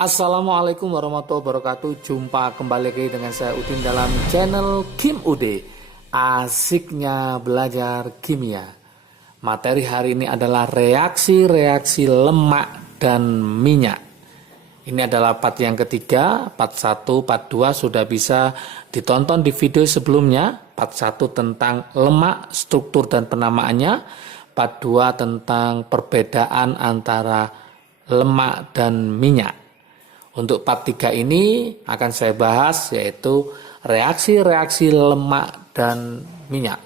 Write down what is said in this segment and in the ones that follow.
Assalamualaikum warahmatullahi wabarakatuh. Jumpa kembali lagi dengan saya Udin dalam channel Kim Ude. Asiknya belajar kimia. Materi hari ini adalah reaksi-reaksi lemak dan minyak. Ini adalah part yang ketiga. Part 1, part 2 sudah bisa ditonton di video sebelumnya. Part 1 tentang lemak, struktur dan penamaannya. Part 2 tentang perbedaan antara lemak dan minyak. Untuk part 3 ini akan saya bahas yaitu reaksi-reaksi lemak dan minyak.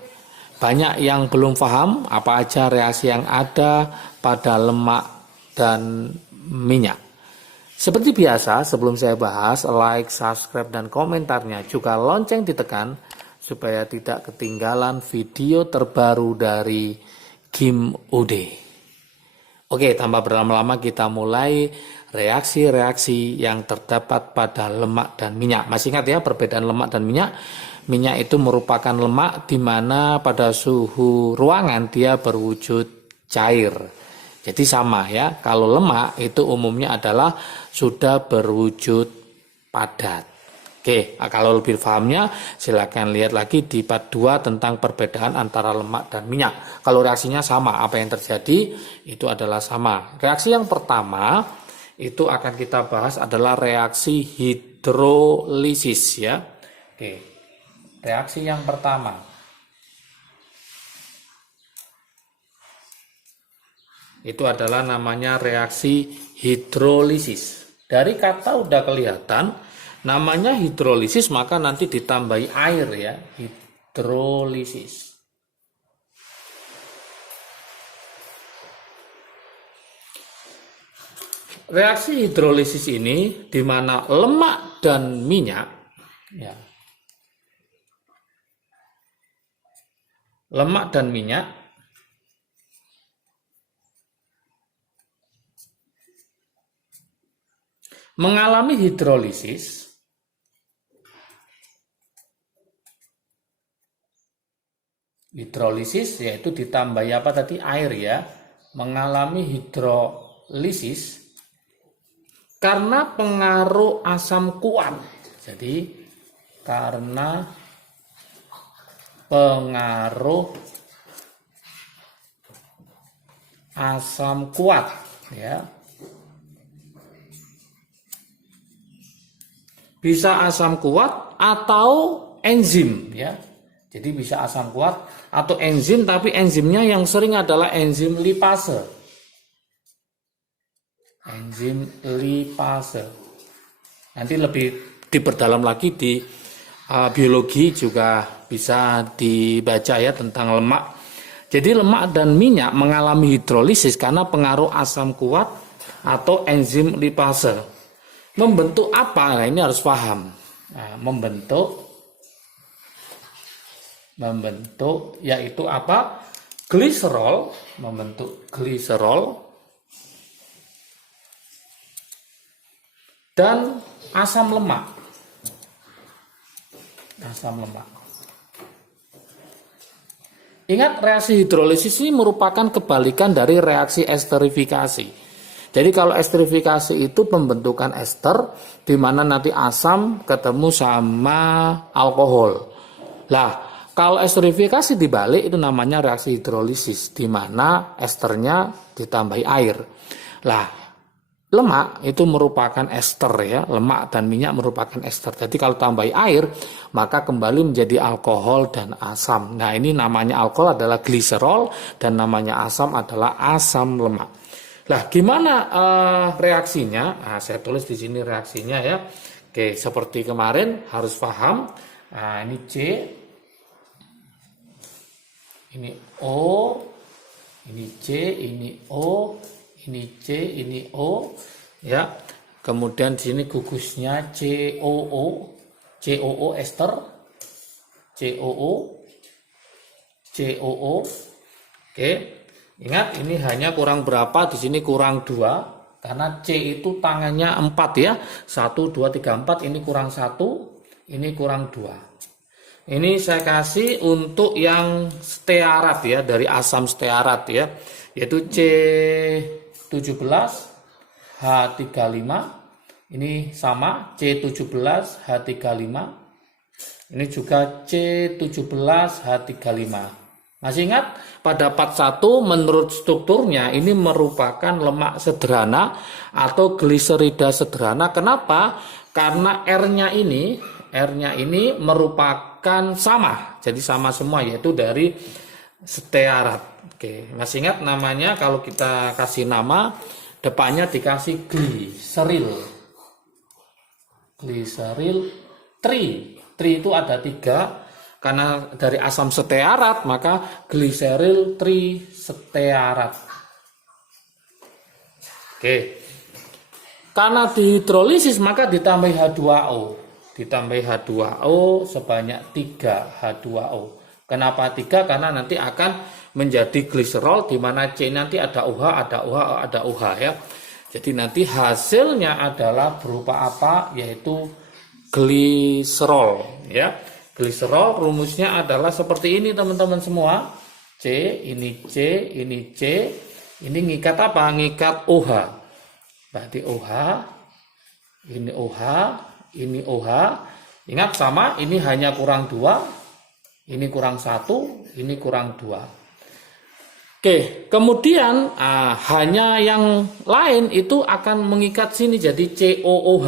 Banyak yang belum paham apa aja reaksi yang ada pada lemak dan minyak. Seperti biasa sebelum saya bahas, like, subscribe, dan komentarnya juga lonceng ditekan supaya tidak ketinggalan video terbaru dari Kim Ude. Oke, tanpa berlama-lama kita mulai reaksi-reaksi yang terdapat pada lemak dan minyak. Masih ingat ya perbedaan lemak dan minyak? Minyak itu merupakan lemak di mana pada suhu ruangan dia berwujud cair. Jadi sama ya, kalau lemak itu umumnya adalah sudah berwujud padat. Oke, kalau lebih pahamnya silakan lihat lagi di part 2 tentang perbedaan antara lemak dan minyak. Kalau reaksinya sama, apa yang terjadi itu adalah sama. Reaksi yang pertama itu akan kita bahas adalah reaksi hidrolisis ya. Oke. Reaksi yang pertama. Itu adalah namanya reaksi hidrolisis. Dari kata udah kelihatan namanya hidrolisis, maka nanti ditambahi air ya, hidrolisis. Reaksi hidrolisis ini di mana lemak dan minyak ya. Lemak dan minyak mengalami hidrolisis yaitu ditambahi apa tadi, air ya, mengalami hidrolisis karena pengaruh asam kuat. Jadi karena pengaruh asam kuat ya. Bisa asam kuat atau enzim ya. Jadi bisa asam kuat atau enzim, tapi enzimnya yang sering adalah enzim lipase. Enzim lipase. Nanti lebih diperdalam lagi di biologi juga bisa dibaca ya tentang lemak. Jadi lemak dan minyak mengalami hidrolisis karena pengaruh asam kuat atau enzim lipase. Membentuk apa? Nah, ini harus paham. Nah, membentuk yaitu apa? Gliserol, membentuk gliserol dan asam lemak. Asam lemak. Ingat, reaksi hidrolisis ini merupakan kebalikan dari reaksi esterifikasi. Jadi kalau esterifikasi itu pembentukan ester di mana nanti asam ketemu sama alkohol. Lah, kalau esterifikasi dibalik itu namanya reaksi hidrolisis di mana esternya ditambahi air. Lah, lemak itu merupakan ester ya, lemak dan minyak merupakan ester. Jadi kalau tambahi air maka kembali menjadi alkohol dan asam. Nah, ini namanya alkohol adalah gliserol dan namanya asam adalah asam lemak. Lah, gimana reaksinya? Nah, saya tulis di sini reaksinya ya. Oke, seperti kemarin harus paham. Nah, ini C, ini O, ini C, ini O, ini C, ini O, ya. Kemudian di sini gugusnya COO, COO ester, COO, COO. Oke. Ingat, ini hanya kurang berapa, di sini kurang 2 karena C itu tangannya 4 ya. 1 2 3 4, ini kurang 1, ini kurang 2. Ini saya kasih untuk yang stearat ya, dari asam stearat ya, yaitu C17H35 Ini sama C17H35. Ini juga C17H35. Masih ingat pada part 1 menurut strukturnya ini merupakan lemak sederhana atau gliserida sederhana. Kenapa? Karena R-nya ini merupakan sama. Jadi sama semua, yaitu dari stearat. Oke, masih ingat namanya? Kalau kita kasih nama, depannya dikasih gliseril. Gliseril tri. Tri itu ada 3. Karena dari asam stearat, maka gliseril tristearat. Oke. Karena dihidrolisis, maka ditambah H2O. Ditambah H2O sebanyak 3 H2O. Kenapa 3? Karena nanti akan menjadi gliserol, di mana C nanti ada OH, ada OH ya. Jadi nanti hasilnya adalah berupa apa? Yaitu gliserol ya. Gliserol rumusnya adalah seperti ini teman-teman semua. C, ini C, ini C. Ini ngikat apa? Ngikat OH. Berarti OH, ini OH, ini OH. Ingat sama, ini hanya kurang 2. Ini kurang 1, ini kurang 2. Oke, kemudian hanya yang lain itu akan mengikat sini jadi COOH.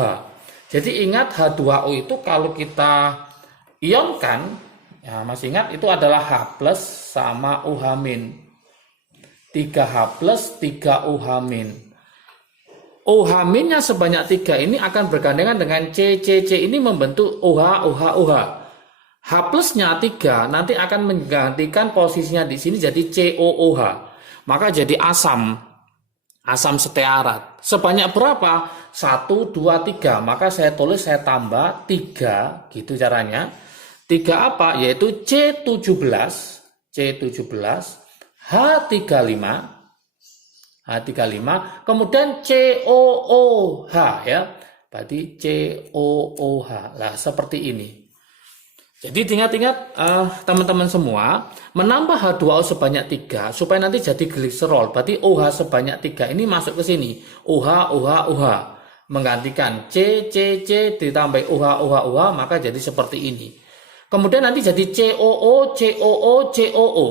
Jadi ingat H2O itu kalau kita ionkan, ya masih ingat itu adalah H plus sama OH min. 3H plus 3OH min. OH minnya sebanyak 3 ini akan bergandengan dengan CCC ini membentuk OH, OH, OH. H plusnya 3 nanti akan menggantikan posisinya di sini jadi COOH. Maka jadi asam stearat. Sebanyak berapa? 1, 2, 3. Maka saya tulis, saya tambah 3, gitu caranya. 3 apa? Yaitu C17, H35, kemudian COOH ya. Berarti COOH. Lah seperti ini. Jadi ingat-ingat teman-teman semua, menambah H2O sebanyak 3 supaya nanti jadi gliserol. Berarti OH sebanyak 3 ini masuk ke sini. OH, OH, OH. Menggantikan C ditambah OH, OH, OH, maka jadi seperti ini. Kemudian nanti jadi COO, COO, COO.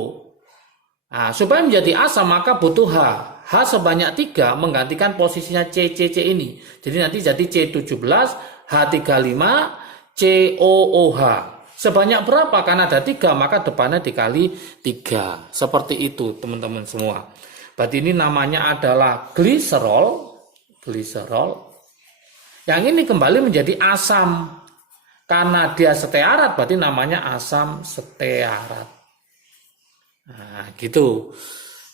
Nah, supaya menjadi asam maka butuh H. H sebanyak 3 menggantikan posisinya CCC ini. Jadi nanti jadi C17, H35, COOH. Sebanyak berapa? Karena ada 3 maka depannya dikali 3. Seperti itu teman-teman semua. Berarti ini namanya adalah gliserol. Yang ini kembali menjadi asam. Karena dia stearat berarti namanya asam stearat. Nah, gitu.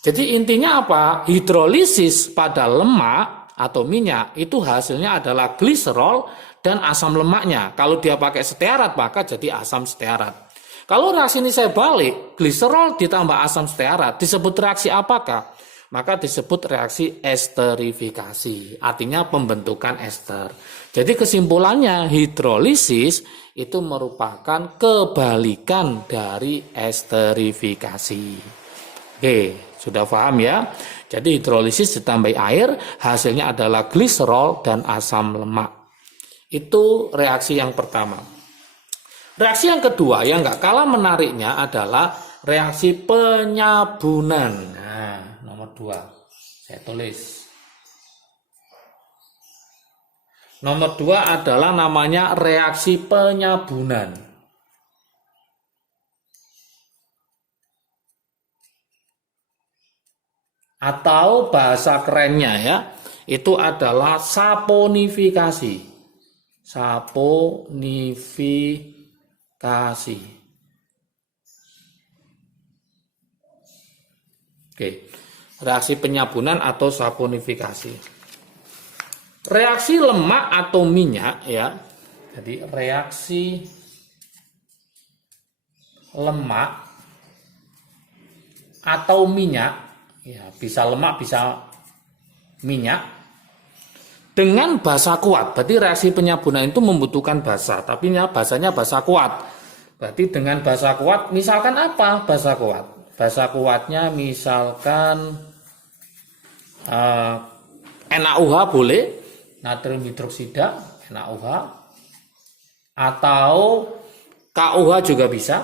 Jadi intinya apa? Hidrolisis pada lemak atau minyak itu hasilnya adalah gliserol dan asam lemaknya. Kalau dia pakai stearat maka jadi asam stearat. Kalau reaksi ini saya balik, gliserol ditambah asam stearat disebut reaksi apakah? Maka disebut reaksi esterifikasi, artinya pembentukan ester. Jadi kesimpulannya hidrolisis itu merupakan kebalikan dari esterifikasi. Oke, sudah paham ya? Jadi hidrolisis ditambah air, hasilnya adalah gliserol dan asam lemak. Itu reaksi yang pertama. Reaksi yang kedua yang nggak kalah menariknya adalah reaksi penyabunan. Nah, nomor 2 saya tulis. Nomor 2 adalah namanya reaksi penyabunan. Atau bahasa kerennya ya, itu adalah saponifikasi. Saponifikasi. Oke. Reaksi penyabunan atau saponifikasi. Reaksi lemak atau minyak ya. Jadi reaksi lemak atau minyak ya, bisa lemak bisa minyak dengan basa kuat. Berarti reaksi penyabunan itu membutuhkan basa, tapi basanya basa kuat. Berarti dengan basa kuat misalkan apa basa kuat? Basa kuatnya misalkan NaOH boleh, natrium hidroksida NaOH, atau KOH juga bisa,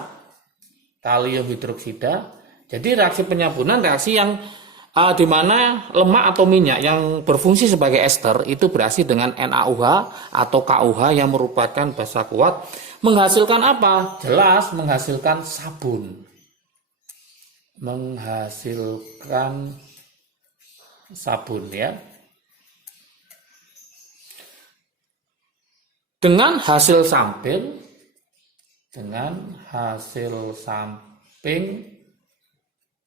kalium hidroksida. Jadi reaksi penyabunan reaksi yang di mana lemak atau minyak yang berfungsi sebagai ester itu bereaksi dengan NaOH atau KOH yang merupakan basa kuat, menghasilkan apa? Jelas menghasilkan sabun. Menghasilkan sabun ya. Dengan hasil samping,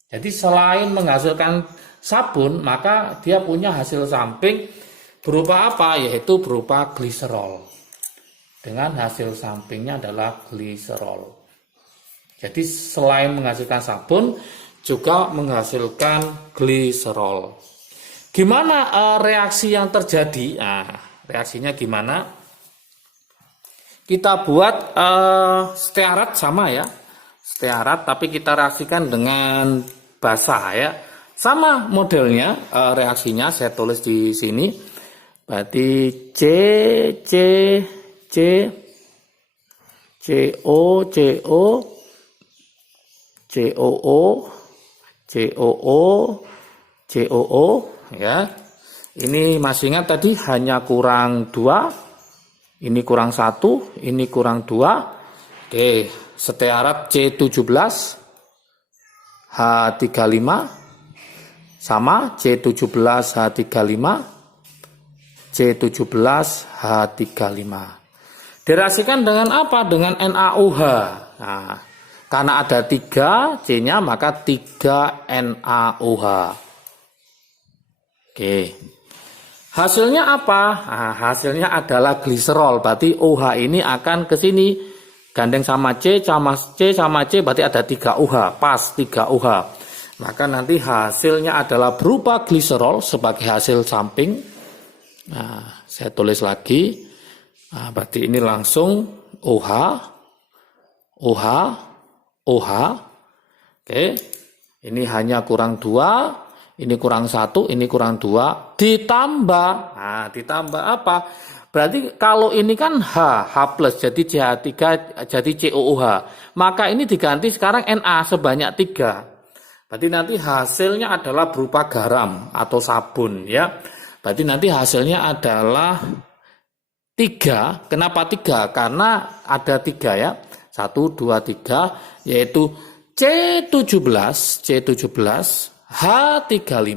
jadi selain menghasilkan sabun, maka dia punya hasil samping berupa apa? Yaitu berupa gliserol. Dengan hasil sampingnya adalah gliserol. Jadi selain menghasilkan sabun, juga menghasilkan gliserol. Gimana reaksi yang terjadi? Nah, reaksinya gimana? Kita buat stearat sama ya, stearat, tapi kita reaksikan dengan basa ya. Sama modelnya reaksinya, saya tulis di sini. Berarti C CO COO ya. Ini masih ingat tadi hanya kurang 2. Ini kurang 1, ini kurang 2. Oke, stearat C17 H35 sama C17 H35 C17 H35. Direaksikan dengan apa? Dengan NaOH. Nah, karena ada 3 C-nya maka 3 NaOH. Oke. Hasilnya apa? Nah, hasilnya adalah gliserol. Berarti OH ini akan ke sini. Gandeng sama C sama C berarti ada 3 OH. Pas 3 OH. Maka nanti hasilnya adalah berupa gliserol sebagai hasil samping. Nah, saya tulis lagi. Nah, berarti ini langsung OH. Oke. Ini hanya kurang 2. Ini kurang 1, ini kurang 2, ditambah. Nah, ditambah apa? Berarti kalau ini kan H plus, jadi CH3, jadi COOH. Maka ini diganti sekarang Na sebanyak 3. Berarti nanti hasilnya adalah berupa garam atau sabun ya. Berarti nanti hasilnya adalah 3. Kenapa 3? Karena ada 3 ya. 1, 2, 3, yaitu C17 H35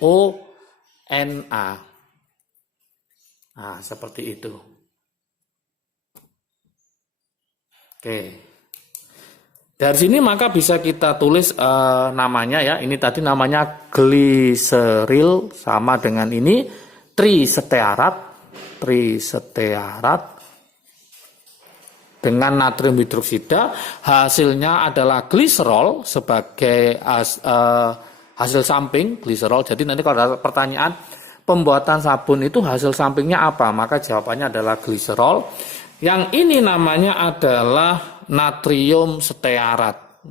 COONA. Nah, seperti itu. Oke. Dari sini maka bisa kita tulis namanya ya. Ini tadi namanya gliseril sama dengan ini tristearat dengan natrium hidroksida, hasilnya adalah gliserol sebagai hasil samping gliserol. Jadi nanti kalau ada pertanyaan pembuatan sabun itu hasil sampingnya apa, maka jawabannya adalah gliserol. Yang ini namanya adalah natrium stearat.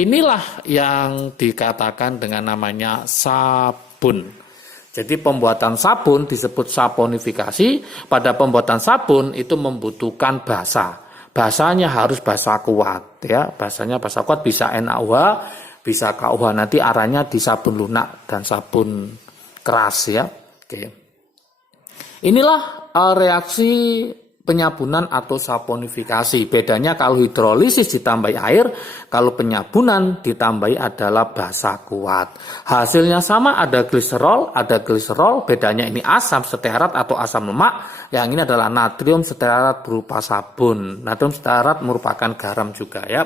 Inilah yang dikatakan dengan namanya sabun. Jadi pembuatan sabun disebut saponifikasi. Pada pembuatan sabun itu membutuhkan basa. Basanya harus basa kuat ya. Basanya basa kuat, bisa NaOH, bisa KOH. Nanti arahnya di sabun lunak dan sabun keras ya. Oke. Inilah reaksi penyabunan atau saponifikasi. Bedanya kalau hidrolisis ditambahi air, kalau penyabunan ditambahi adalah basa kuat. Hasilnya sama, ada gliserol, bedanya ini asam stearat atau asam lemak. Yang ini adalah natrium stearat berupa sabun. Natrium stearat merupakan garam juga ya.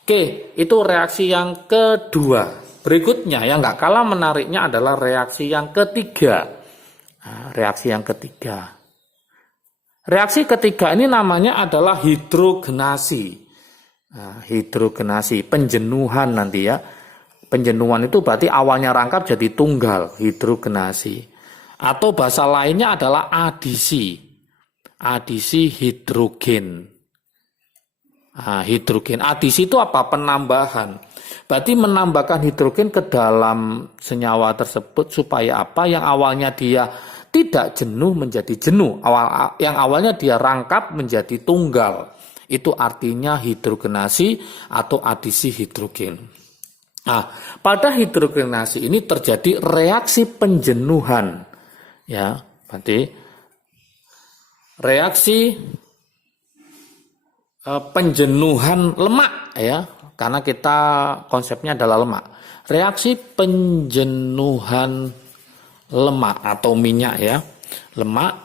Oke, itu reaksi yang kedua. Berikutnya yang nggak kalah menariknya adalah reaksi yang ketiga. Nah, reaksi yang ketiga. Reaksi ketiga ini namanya adalah hidrogenasi. Nah, hidrogenasi, penjenuhan nanti ya. Penjenuhan itu berarti awalnya rangkap jadi tunggal, hidrogenasi. Atau bahasa lainnya adalah adisi. Adisi hidrogen. Nah, hidrogen. Adisi itu apa? Penambahan. Berarti menambahkan hidrogen ke dalam senyawa tersebut supaya apa? Yang awalnya dia tidak jenuh menjadi jenuh. Yang awalnya dia rangkap menjadi tunggal. Itu artinya hidrogenasi atau adisi hidrogen. Nah, pada hidrogenasi ini terjadi reaksi penjenuhan. Ya, berarti reaksi penjenuhan lemak ya, karena kita konsepnya adalah lemak. Reaksi penjenuhan lemak atau minyak ya, lemak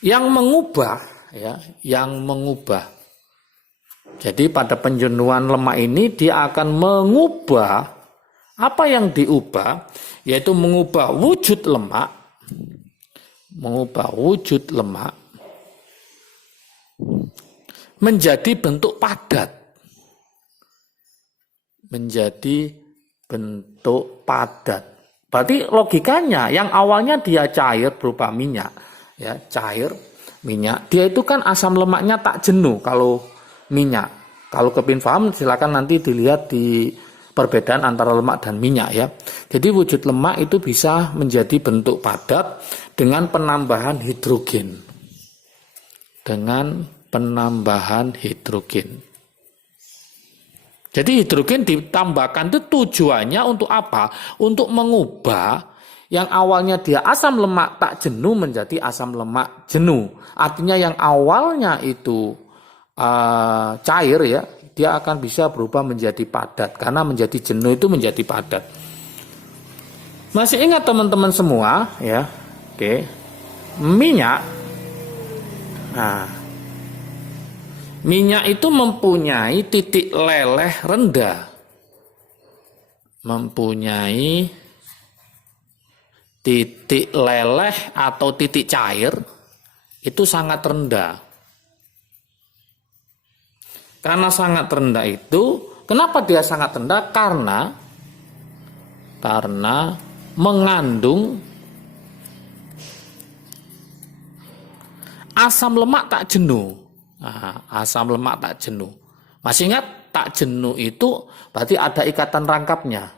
yang mengubah ya, yang mengubah. Jadi pada penjenuhan lemak ini dia akan mengubah apa yang diubah, yaitu mengubah wujud lemak, menjadi bentuk padat. Berarti logikanya yang awalnya dia cair berupa minyak, ya, cair minyak, dia itu kan asam lemaknya tak jenuh kalau minyak. Kalau kepingin paham silakan nanti dilihat di perbedaan antara lemak dan minyak ya. Jadi wujud lemak itu bisa menjadi bentuk padat dengan penambahan hidrogen. Jadi hidrogen ditambahkan itu tujuannya untuk apa? Untuk mengubah yang awalnya dia asam lemak tak jenuh menjadi asam lemak jenuh. Artinya yang awalnya itu cair ya, dia akan bisa berubah menjadi padat. Karena menjadi jenuh itu menjadi padat. Masih ingat teman-teman semua ya? Oke. Minyak. Nah, minyak itu mempunyai titik leleh rendah. Mempunyai titik leleh atau titik cair itu sangat rendah. Karena sangat rendah itu, kenapa dia sangat rendah? Karena mengandung asam lemak tak jenuh. Nah, asam lemak tak jenuh. Masih ingat tak jenuh itu berarti ada ikatan rangkapnya.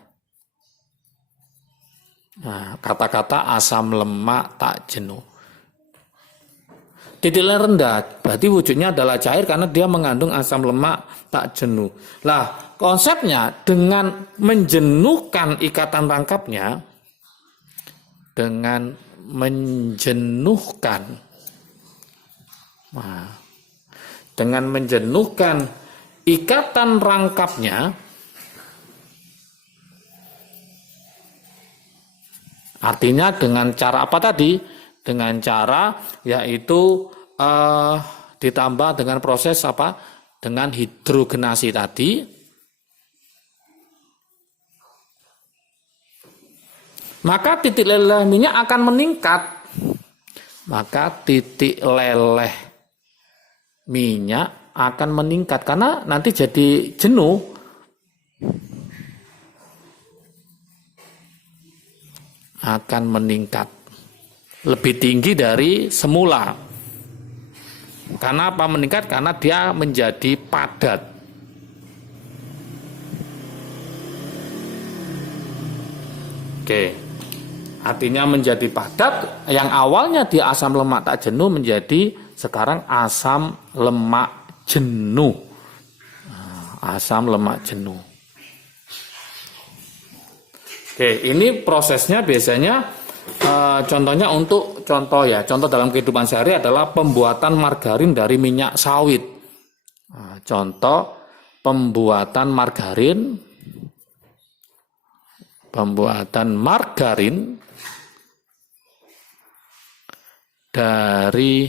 Nah, kata-kata asam lemak tak jenuh. Titiknya rendah, berarti wujudnya adalah cair karena dia mengandung asam lemak tak jenuh. Lah, konsepnya dengan menjenuhkan ikatan rangkapnya, dengan menjenuhkan ikatan rangkapnya, artinya dengan cara apa tadi? Dengan cara yaitu ditambah dengan proses apa? Dengan hidrogenasi tadi. Maka titik leleh minyak akan meningkat. Karena nanti jadi jenuh. Akan meningkat lebih tinggi dari semula. Karena apa meningkat? Karena dia menjadi padat. Oke. Artinya menjadi padat, yang awalnya dia asam lemak tak jenuh menjadi sekarang asam lemak jenuh. Asam lemak jenuh. Oke, ini prosesnya biasanya contoh dalam kehidupan sehari adalah pembuatan margarin dari minyak sawit. Contoh pembuatan margarin dari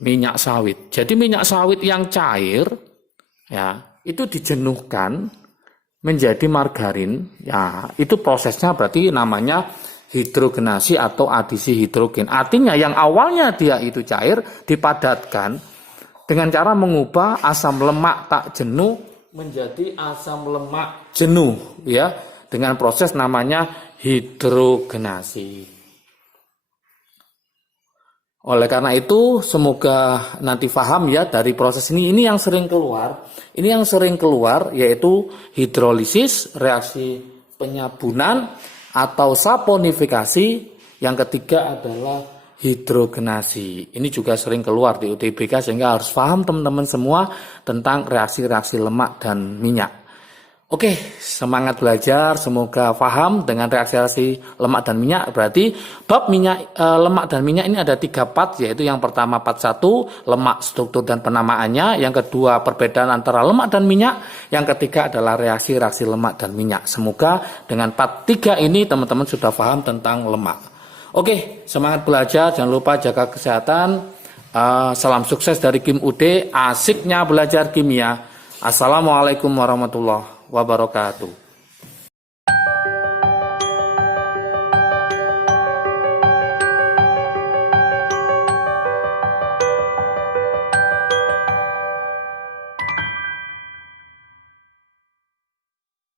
minyak sawit. Jadi minyak sawit yang cair ya, itu dijenuhkan menjadi margarin. Ya, itu prosesnya berarti namanya hidrogenasi atau adisi hidrogen. Artinya yang awalnya dia itu cair dipadatkan dengan cara mengubah asam lemak tak jenuh menjadi asam lemak jenuh ya, dengan proses namanya hidrogenasi. Oleh karena itu, semoga nanti paham ya dari proses ini. Ini yang sering keluar. Ini yang sering keluar yaitu hidrolisis, reaksi penyabunan, atau saponifikasi. Yang ketiga adalah hidrogenasi. Ini juga sering keluar di UTBK sehingga harus paham teman-teman semua tentang reaksi-reaksi lemak dan minyak. Oke, semangat belajar, semoga paham dengan reaksi-reaksi lemak dan minyak. Berarti bab lemak dan minyak ini ada 3 part, yaitu yang pertama part 1, lemak, struktur dan penamaannya. Yang kedua, perbedaan antara lemak dan minyak. Yang ketiga adalah reaksi-reaksi lemak dan minyak. Semoga dengan part 3 ini teman-teman sudah paham tentang lemak. Oke, semangat belajar, jangan lupa jaga kesehatan. Salam sukses dari Kim UD, asiknya belajar kimia. Assalamualaikum warahmatullahi wabarakatuh.